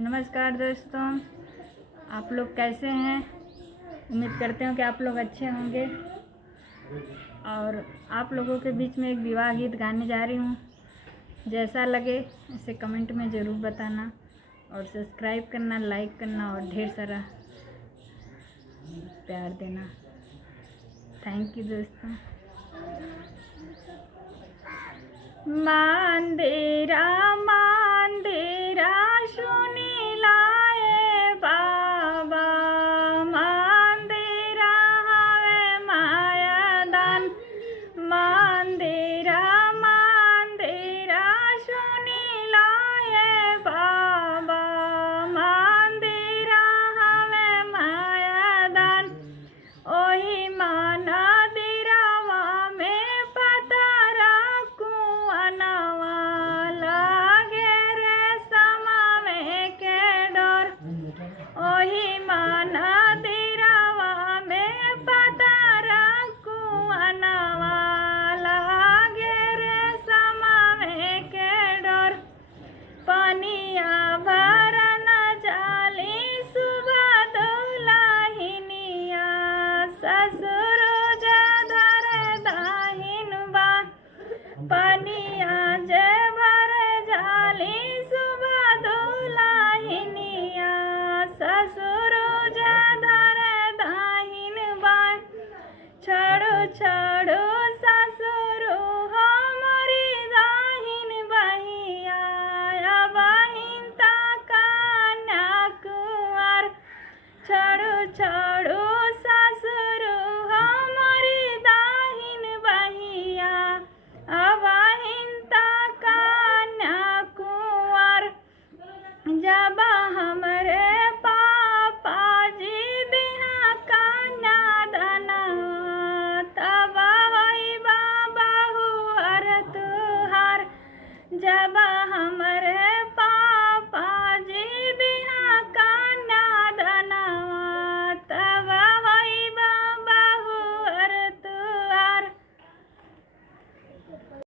नमस्कार दोस्तों, आप लोग कैसे हैं। उम्मीद करते हो कि आप लोग अच्छे होंगे। और आप लोगों के बीच में एक विवाह गीत गाने जा रही हूँ। जैसा लगे इसे कमेंट में ज़रूर बताना और सब्सक्राइब करना, लाइक करना और ढेर सारा प्यार देना। थैंक यू दोस्तों। मंदिरा मंदिरा सुनी लाए बाबा, मंदिरा हवे मायादान। मंदिरा मंदिरा सुनी लाए बाबा, मंदिरा हवे मायादान। ओही माना दिरावा में पतारा कुआनवा, लागे रे समावे के डोर। ओही माना दिरावा में पतारा कुआनवा, लागे रे समावे के डोर। पनिया भरन जाली सुबह दुलाहिनिया, ससुर धर दाहिन बा। पनिया जे भर जाली सुबह दुलाहिनिया, ससुर धर दाहिन बा। छड़ो छड़ो ससुर हमरी दाहिन बहिया, बहिन कन्या कुंवर। छड़ो छड़ो ससुर हमरी दाहिन बहिया, बहिन कन्या कुंवर। जब हमरे पापा जी दिहा कन्या दनवा, तब होई बाबा हुअर तुहार। जब